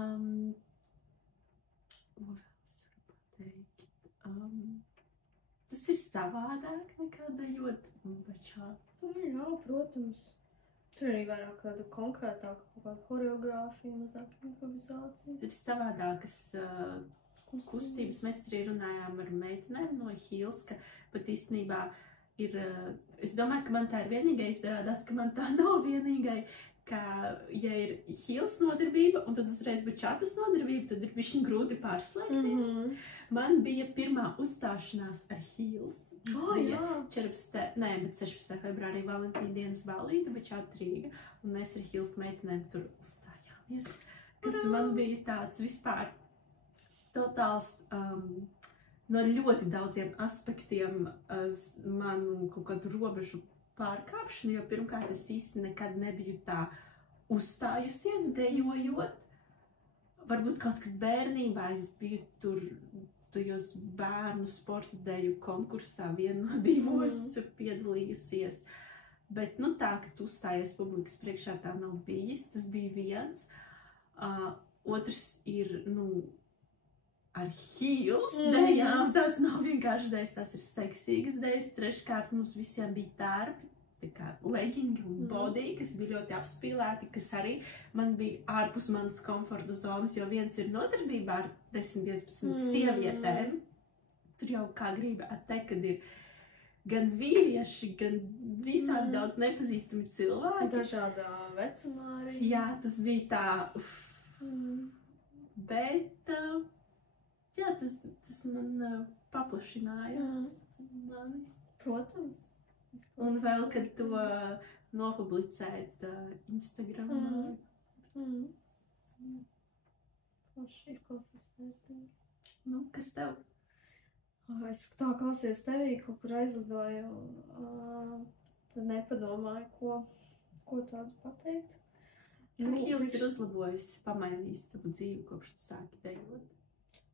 vēl es varu pateikt? Tas ir savādāk nekā dejot bachatu. Jā, protams. Tur arī vairāk kādu konkrētāku, kaut kādu horeogrāfiju, mazāk improvizācijas. Tur ir savādākas kustības. Mēs arī runājām ar meitenēm no heels, ka pat īstenībā ir, es domāju, ka man tā ir vienīgai, izrādās, ka man tā nav vienīgai, ka, ja ir heels nodarbība, un tad uzreiz bačatas nodarbība, tad ir bišķiņ grūti pārslēgties. Man bija pirmā uzstāšanās ar heels. Jā. 16. februārī Valentīna dienas ballīte, bačata Rīga, un mēs ar heels meitenēm tur uzstājāmies. Kas man bija tāds vispār totāls no ļoti daudziem aspektiem manu kaut kādu robežu pārkāpšanu, jo pirmkārt es īsti nekad nebiju tā uzstājusies, dejojot. Varbūt kaut kad bērnībā es biju tur tajos bērnu sporta deju konkursā 1 no 2 piedalījusies. Bet, nu tā, ka tu uzstājies publikas priekšā, tā nav bijis, tas bija viens. Otrs ir, ar heels dejām, tas nav vienkārši dejas, tas ir seksīgas dejas. Treškārt mums visiem bija tērpi, tā kā leģingi un body, kas bija ļoti apspīlēti, kas arī man bija ārpus manas komforta zonas, jo viens ir nodarbībā ar 10-15 sievietēm. Tur jau kā gribi atteikt, kad ir gan vīrieši, gan visādi daudz nepazīstami cilvēki. Dažādā vecumā arī. Jā, tas bija tā, bet, jā, tas man paplašināja mani. Protams. Un vēl, kad to nopublicēt Instagramā. Izklausās vērtīgi. Nu, kas tev? Es tā klausies tevī, kaut kur aizlidoju, tad nepadomāju, ko tādu pateikt. Heels ir uzlabojusi, pamainījis tavu dzīvi, kopš tu sāki dejot.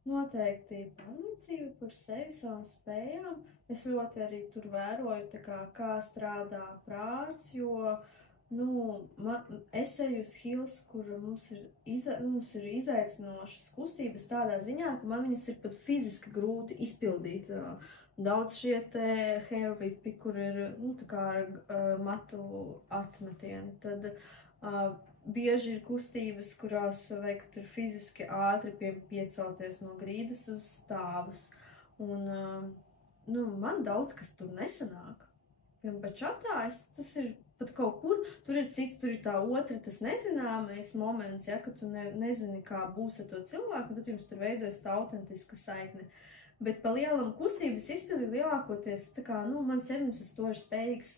Noteikti pārliecība par sevi, savām spējām. Es ļoti arī tur vēroju, kā strādā prāts, jo es eju uz heels, kur mums ir izaicinošas kustības tādā ziņā, ka man viņas ir pat fiziski grūti izpildīt. Daudz šie te hair whipi, kur ir matu atmetieni, tad bieži ir kustības, kurās vajag tur fiziski ātri piecelties no grīdas uz stāvus. Un man daudz kas tur nesanāk. Bet čatā tas ir pat kaut kur, tur ir cits, tur ir tā otra, tas nezināmais moments, ja, ka tu nezini, kā būs ar to cilvēku, un tad jums tur veidojas tā autentiska saikne. Bet pa lielam kustības izpildi lielākoties, mans ķermenis uz to ir spējīgs,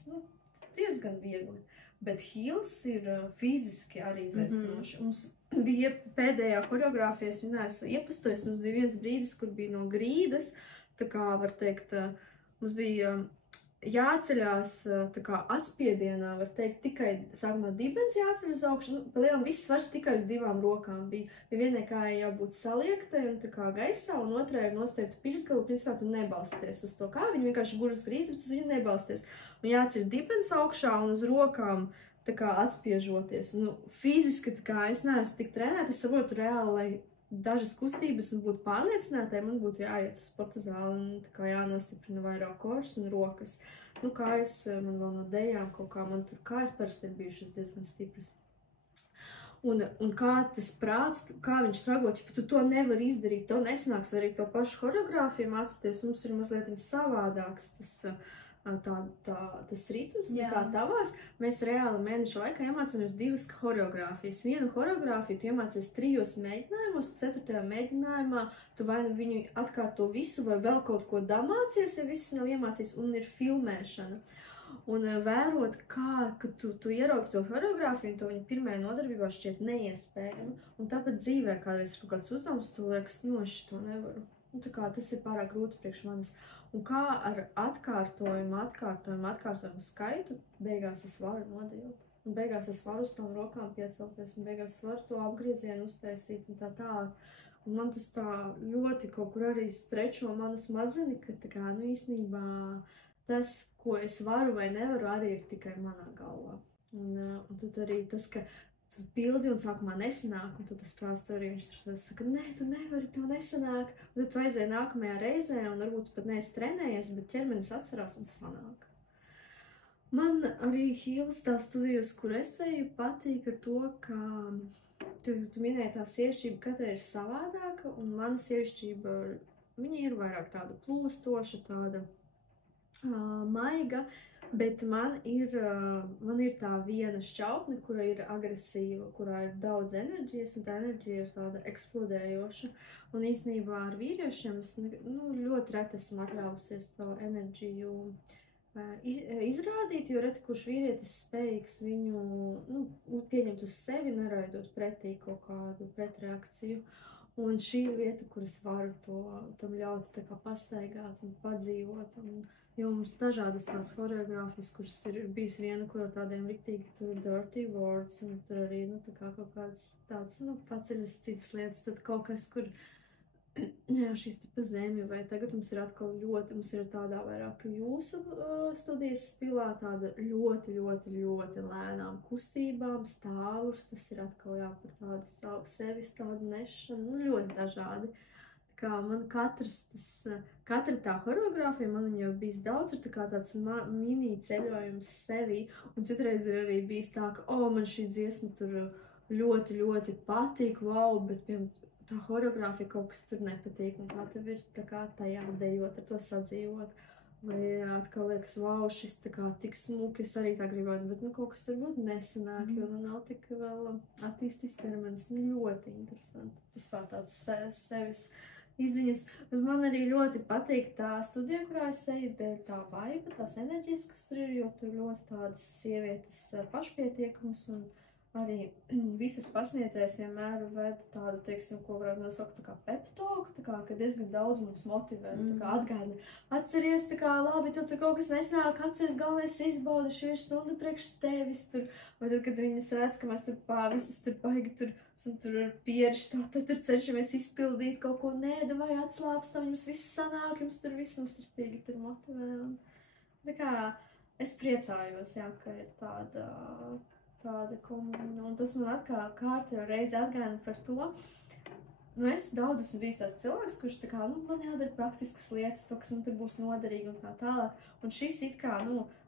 diezgan viegli. Bet heels ir fiziski arī izaicinoši. Mums bija pēdējā koreogrāfijā, es viņu iepastojas, mums bija viens brīdis, kur bija no grīdas, tā kā var teikt, mums bija jāceļās atspiedienā, var teikt, tikai sākumā dibens jāceļ uz augšu, palielam viss svars tikai uz 2 rokām bija. Vienai kājai jābūt saliektai un gaisā, un otrai ir nostiepta pirkstgala, principā tu nebalsties uz to kā, viņi vienkārši guļ uz grīdas, bet uz viņu nebalsties. Un jāceļ dibens augšā un uz rokām atspiežoties. Fiziski es neesmu tik trenēta, es saprotu reāli, lai dažas kustības un būtu pārliecinātai, man būtu jāiet uz sporta zāli un jānostiprina vairāk kožas un rokas. Kājas, man vēl no dejām kaut kā, man tur kājas parasti ir bijušas diezgan stipras. Un kā tas prāts, kā viņš sagloķi, bet tu to nevari izdarīt, to nesanāks, arī to pašu choreogrāfiju mācoties, mums ir mazliet savādāks tas ritms nekā tavās. Mēs reāli mēneša laikā iemācāmies 2 choreogrāfijas. Vienu choreogrāfiju tu iemācies 3 mēģinājumos, 4. mēģinājumā tu vai viņu atkārto visu, vai vēl kaut ko damācies, ja viss nav iemācīts, un ir filmēšana. Un vērot, kad tu ieraugi to choreogrāfiju, un to viņa pirmajā nodarbībā šķiet neiespējama. Un tāpat dzīvē kādreiz ir kaut kāds uzdevums, tu liekas, es to nevaru. Tas ir pārāk grūti priekš manis. Un kā ar atkārtojumu skaitu, beigās es varu nodejot. Un beigās es varu uz tām rokām piecelties, un beigās es varu to apgriezienu uztaisīt un tā tālāk. Un man tas tā ļoti kaut kur arī strečo manu smadzeni, ka īstenībā tas, ko es varu vai nevaru, arī ir tikai manā galvā. Un tad arī tas, ka tu pildi un sākumā nesanāk, un tad tas prāts arī viņš saka, nē, tu nevari, to nesanāk. Un tad tu aizēji nākamajā reizē, un varbūt pat neesi trenējies, bet ķermenis atcerās un sanāk. Man arī heels tā studijas, kur es eju, patīk ar to, ka tu minēji tā sievišķība, katrai ir savādāka, un mana sievišķība, viņa ir vairāk tāda plūstoša, tāda maiga, bet man ir tā viena šķautne, kura ir agresīva, kurā ir daudz enerģijas, un tā enerģija ir tāda eksplodējoša. Un īstenībā ar vīriešiem es ļoti reti esmu atļausies to enerģiju izrādīt, jo reti kurš vīrietis spējīgs viņu pieņemt uz sevi, neraidot pretī kaut kādu pretreakciju. Un šī ir vieta, kur es varu tam ļaut tā kā pastaigāt un padzīvot. Jo mums dažādas tās horeogrāfijas, kuras ir bijusi viena, kur ar tādiem riktīgi tur dirty words, un tur arī, tā kā kaut kāds tāds, paceļas citas lietas, tad kaut kas, kur, šis tipa zemju, vai tagad mums ir atkal mums ir tādā vairāk jūsu studijas stilā, tāda ļoti, ļoti, ļoti lēnām kustībām, stāvurs, tas ir atkal par tādu sevis tādu nešanu, ļoti dažādi. Kā man katra tā horeogrāfija, man viņa jau bijis daudz, ir tāds mini ceļojums sevī, un citreiz ir arī bijis tā, ka, man šī dziesma tur ļoti, ļoti patīk, wow, bet tā horeogrāfija kaut kas tur nepatīk, un kā tev ir tā kā tajā dejot, ar to sadzīvot, vai atkal liekas, wow, šis tā kā tik smuki, es arī tā gribētu, bet kaut kas tur būtu nesanāk, jo nav tik vēl attīstīts ķermenis, ļoti interesanti, tas pār tāds sevis izziņas, bet man arī ļoti patīk tā studija, kurā es eju, dēļ tā vaiba, tās enerģijas, kas tur ir, jo tur ļoti tādas sievietes pašpietiekums, un arī visas pasniedzējas vienmēr ved tādu, teiksim, ko varētu nosaukt tā kā pep talk, tā kā, ka diezgan daudz mums motivē, tā kā atgādina, atceries, tā kā, labi, tu tur kaut kas nesnāk, atceries, galvenais izbauda, šī ir stunda priekš tevis tur, vai tad, kad viņas redz, ka mēs tur visas tur baigi tur ar pierši, tad tur cenšamies izpildīt kaut ko, vai atslāpstam, jums viss sanāk, jums tur viss strītīgi tur motivē. Tā kā es priecājos, ka ir tāda komuna, un tas man atkal kārtējo reizi atgādina par to. Es daudz esmu bijis tāds cilvēks, kurš tā kā, man jādara praktiskas lietas, to, kas man tur būs noderīgi un tā tālāk. Un šis it kā,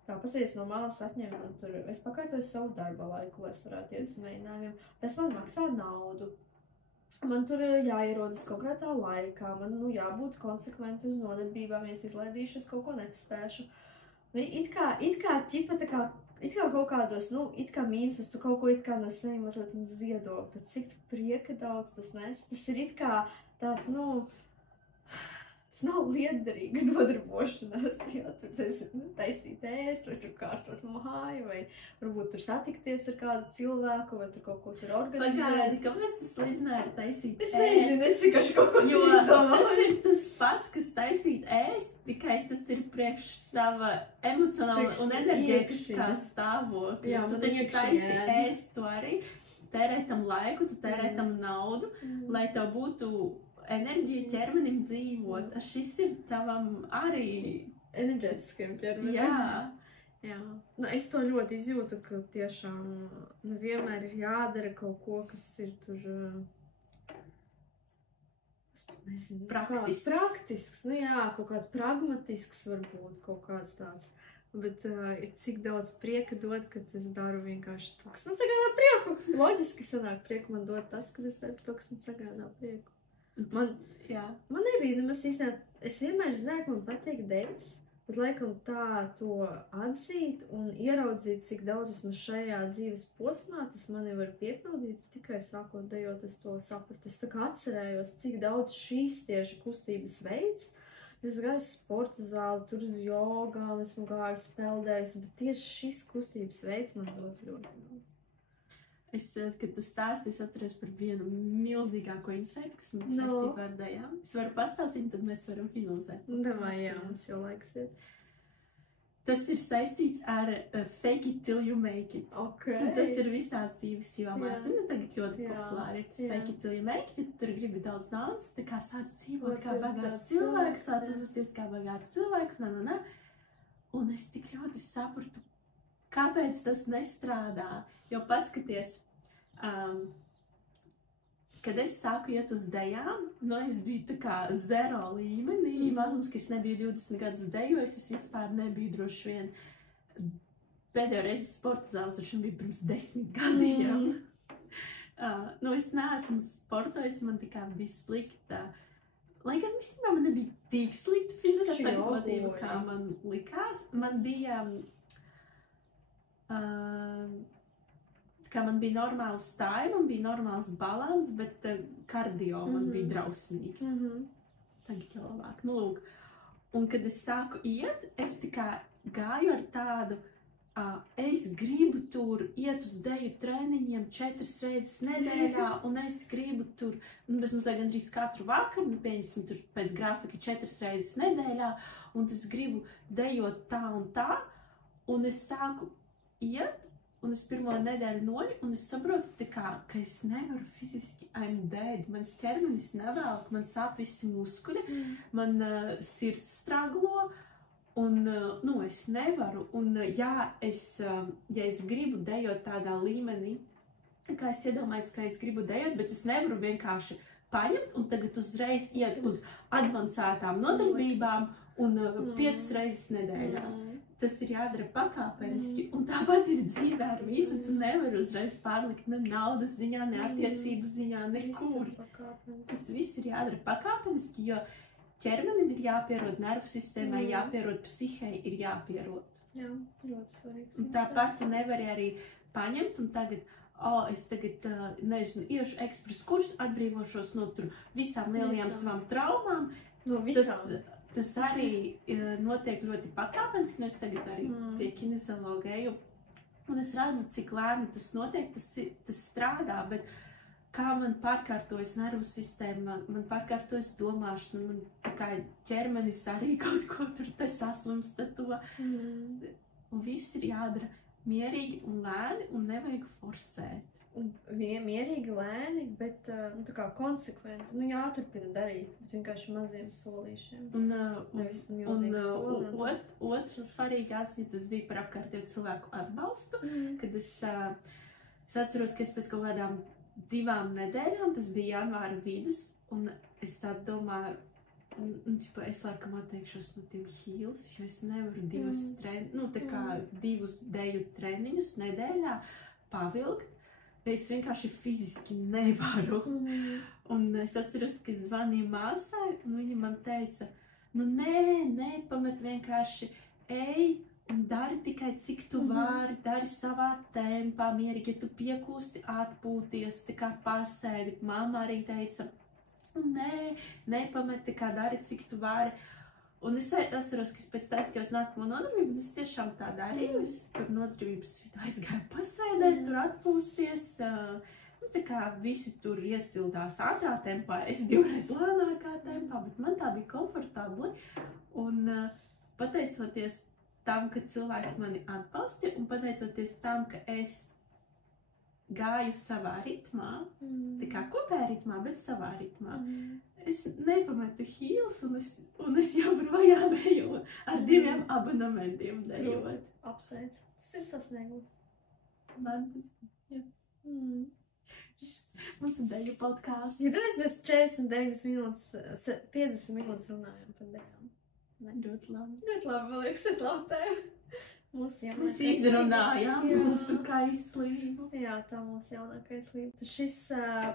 tā pasēties no malas atņem, man tur, es pakārtoju savu darba laiku, lai es varētu iet uz mēģinājumiem. Tas man maksā naudu. Man tur jāierodas konkrētā laikā, man, jābūt konsekventi uz nodarbībām, ja es izlaidīšu, es kaut ko nepaspēšu. It kā ķipa, tā kā, it kā kaut kādos, it kā mīnusus, tu kaut ko it kā no sevi mazliet ziedo, bet cik prieka daudz tas nes. Tas ir it kā tāds, tas nav liederīga nodarbošanās, jo tur taisīt ēst, vai tur kārtot māju, vai varbūt tur satikties ar kādu cilvēku, vai tur kaut ko tur organizēt. Pagaidi, kāpēc tas līdzināja ar taisīt ēst? Es nezinu, es vienkārši kaut ko izdomāju. Tas ir tas pats, kas taisīt ēst, tikai tas ir priekš sava emocionāla un enerģētiskā stāvokļa. Jā, tu taču taisi ēst, tu arī tērē tam laiku, tu tērē tam naudu, lai tev būtu enerģija ķermenim dzīvot. Šis ir tavam arī enerģētiskajam ķermenim. Jā. Es to ļoti izjūtu, ka tiešām vienmēr ir jādara kaut ko, kas ir tur, es nezinu, praktisks. Kaut kāds pragmatisks varbūt, kaut kāds tāds. Bet ir cik daudz prieka dod, kad es daru vienkārši to, kas man sagādā prieku. Loģiski sanāk prieku man dod tas, kad es daru to, kas man sagādā prieku. Man nebija nemaz īstenībā, es vienmēr zināju, ka man patīk dejas, bet laikam tā to atzīt un ieraudzīt, cik daudz esmu šajā dzīves posmā, tas mani var piepildīt, tikai sākot dejot, es to sapratu. Es tā kā atcerējos, cik daudz šīs tieši kustības veids, es gāju uz sporta zāli, tur uz jogām, esmu gājusi peldējusi, bet tieši šis kustības veids man dod ļoti daudz. Kad tu stāsti, es atceros par vienu milzīgāko insightu, kas mums saistībā ar dejām. Es varu pastāstīt, tad mēs varam finalizēt. Mums jau laiks ir. Tas ir saistīts ar fake it till you make it. Okay. Tas ir visās dzīves jomās. Tagad ļoti populāri ir tas fake it till you make it. Ja tur gribi daudz naudas, tā kā sāc dzīvot kā bagāts cilvēks, sāc uzvesties kā bagāts cilvēks, Un es tik ļoti sapratu, kāpēc tas nestrādā. Jo paskaties, kad es sāku iet uz dejām, es biju tā kā zero līmenī, mazums, ka es nebiju 20 gadus dejojis, es vispār nebiju droši vien pēdējo reizi sporta zāles, un bija pirms 10 gadiem. Es neesmu sportojis, man tikai bija slikta lai gan vispār man nebija tik slikta fiziskā sagatavotība, kā man likās. Man bija, kā man bija normāla stāja, man bija normāls balans, bet kardio man bija drausmīgs. Tagad jau labāk. Nu, lūk. Un, kad es sāku iet, es tikai gāju ar tādu, es gribu tur iet uz deju treniņiem 4 reizes nedēļā, un es gribu tur, bez mazliet gandrīz katru vakaru, pieņemsim tur pēc grafika 4 reizes nedēļā, un es gribu dejot tā un tā, un es sāku iet, un es pirmo nedēļu noju, un es saprotu, ka es nevaru fiziski, I'm dead, mans ķermenis nevēl, man sāp visi muskuļi, man sirds straglo, un, es nevaru, un, ja es gribu dejot tādā līmenī, kā es iedomājos, ka es gribu dejot, bet es nevaru vienkārši paņemt un tagad uzreiz iet uz advancētām nodarbībām un 5 reizes nedēļā. Tas ir jādara pakāpeniski, un tāpat ir dzīvē ar visu, tu nevari uzreiz pārlikt ne naudas ziņā, ne attiecību ziņā, nekur. Tas viss ir jādara pakāpeniski, jo ķermenim ir jāpierod, nervu sistēmai jāpierod, psihei ir jāpierod. Jā, ļoti svarīgs. Un tāpat tu nevari arī paņemt un tagad, es tagad, nezinu, iešu ekspresu kursu, atbrīvošos no tur visām lielajām savām traumām. No visām. Tas arī notiek ļoti pakāpeniski, un es tagad arī pie kinesiologa eju. Un es redzu, cik lēni tas notiek, tas strādā, bet kā man pārkārtojas nervu sistēma, man pārkārtojas domāšana, man tā kā ķermenis arī kaut ko tur te saslimsta to. Un viss ir jādara mierīgi un lēni un nevajag forsēt. Un mierīgi, lēni, bet tā kā konsekventi, jāturpina darīt, bet vienkārši maziem solīšiem. Nevis milzīgi soli. Otrs svarīgās, ja tas bija par apkārtējo cilvēku atbalstu, kad es atceros, ka es pēc kaut kādām 2 nedēļām, tas bija janvāra vidus, un es tā domāju, es laikam atteikšos no tiem heels, jo es nevaru 2 deju treniņus nedēļā pavilkt. Es vienkārši fiziski nevaru. Un es atceros, ka es zvanīju māsai, un viņa man teica, nepamet vienkārši ej un dari tikai cik tu vari, dari savā tempā, mierīgi, ja tu piekūsti atpūties, tā kā pasēdi. Mamma arī teica, nepamet, tā kā dari cik tu vari. Un es atceros, ka es pēc taisījos nākamo nodarbību, un es tiešām tā darīju. Es tur nodarbības vidu aizgāju pasēdēt, tur atpūsties. Tā kā visi tur iesildās ātrā tempā, es 2 reizes lēnākā tempā, bet man tā bija komfortabli. Un pateicoties tam, ka cilvēki mani atbalstīja, un pateicoties tam, ka es gāju savā ritmā, tā kā kopējā ritmā, bet savā ritmā. Es nepametu heels, un es joprojām eju ar 2 abonementiem dejot. Apsveic. Tas ir sasniegums. Man tas, jā. Mums ir deju podkāsts. Ja mēs 49 minūtes, 50 minūtes runājam par dejām. Ļoti labi. Ļoti labi, man liekas, ir labi tēma. Mēs izrunājām mūsu kaislību. Jā, tā mūsu jaunā kaislība. Tad šis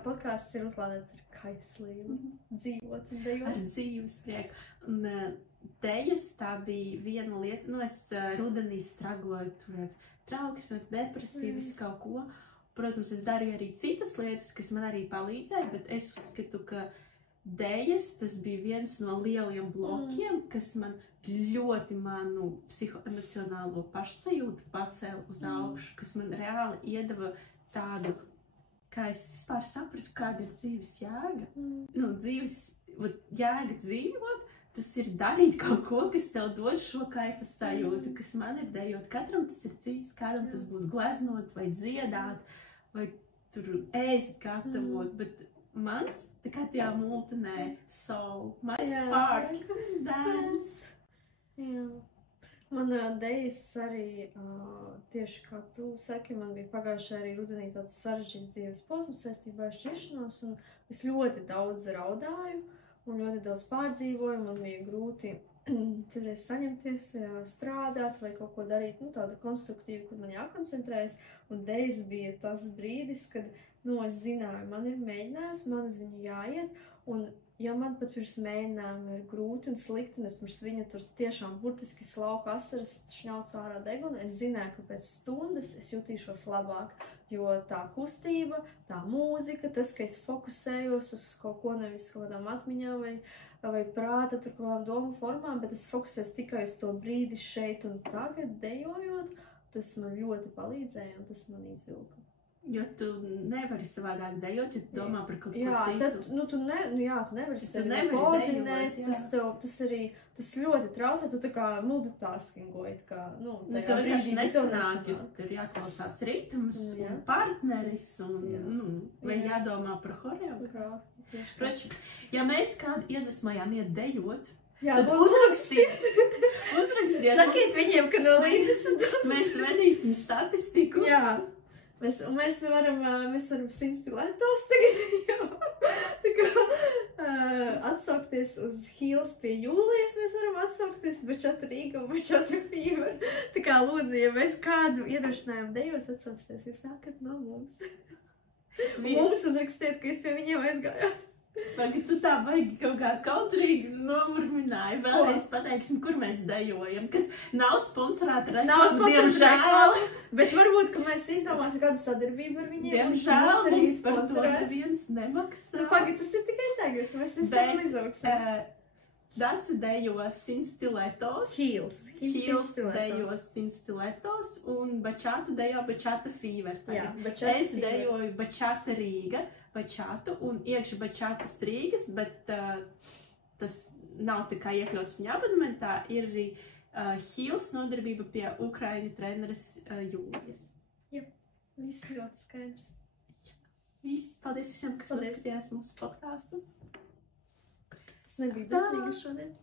podkāsts ir uzlādēts ar kaislību. Dzīvot un dejot. Ar dzīves prieku. Un dejas tā bija viena lieta. Es rudenī stragloju tur ar trauksmi, depresiju, visu kaut ko. Protams, es darīju arī citas lietas, kas man arī palīdzēja, bet es uzskatu, ka dejas tas bija viens no lieliem blokiem, kas man ļoti manu psihoemocionālo pašsajūtu pacēla uz augšu, kas man reāli iedeva tādu, kā es vispār sapratu, kāda ir dzīves jēga. Dzīves jēga dzīvot, tas ir darīt kaut ko, kas tev dod šo kaifa sajūtu, kas man ir dejot. Katram tas ir cits, kādam tas būs gleznot vai dziedāt, vai tur ēst gatavot, bet mans, tā kā tajā multinē, soul, my spark, dance. Jā. Man dejas arī, tieši kā tu saki, man bija pagājušajā arī rudenī tāds sarežģīts dzīves posms saistībā ar šķiršanos, un es ļoti daudz raudāju un ļoti daudz pārdzīvoju, man bija grūti citreiz saņemties, strādāt vai kaut ko darīt, tādu konstruktīvu, kur man jākoncentrējas, un dejas bija tas brīdis, kad, es zināju, man ir mēģinājums, man uz viņu jāiet, un ja man pat pirms mēģinājuma ir grūti un slikti, un es pirms viņa tur tiešām burtiski slauku asaras šņaucu ārā degunu, es zināju, ka pēc stundas es jutīšos labāk, jo tā kustība, tā mūzika, tas, ka es fokusējos uz kaut ko nevis kaut kādām atmiņām vai prāta, tur kaut kādām domu formām, bet es fokusējos tikai uz to brīdi šeit un tagad dejojot, tas man ļoti palīdzēja un tas man izvilka. Jo tu nevari savādāk dejot, ja tu domā par kaut ko citu. Tad, tu nevari sevi koordinēt, tas ļoti traucē, tu tā kā multitaskingoji, tajā brīdī nesanāk, jo tur jāklausās ritmus un partneris, vai jādomā par horeogrāfiju. Proči, ja mēs kādu iedvesmojām iet dejot, tad uzrakstiet. Sakiet viņiem, ka no līdzes un tāds. Mēs vedīsim statistiku. Jā. Mēs varam sinstilētos tagad, tā kā atsaukties uz Heels pie Jūlijas, mēs varam atsaukties Bachata Rīga un Bachata Fever. Tā kā lūdzu, ja mēs kādu iedrošinājumu dejos atsauksties, jūs nākat no mums. Mums uzrakstiet, ka jūs pie viņiem aizgājāt. Vai, ka tu tā baigi kaut kā kautrīgi nomurmināji, vēlreiz pateiksim, kur mēs dejojam, kas nav sponsorēta reklāma, diemžēl. Bet varbūt, ka mēs izdomāsim kādu sadarbību ar viņiem. Diemžēl mums par to neviens nemaksā. Pagaid, tas ir tikai tagad, mēs tam izaugsim. Daci dejo Sinstilētos. Heels dejo Sinstilētos un Bachata dejo Bachata Fever. Es dejoju Bachata Rīga. Bachatu un iekšā Bachatas Rīgas, bet tas nav tikai iekļauts viņa abonementā, ir arī Heels nodarbība pie Ukraiņu treneres Jūlijas. Jā, viss ļoti skaidrs. Viss, paldies visiem, kas noskatījās mūsu podcastu. Es nebiju dusmīga šodien.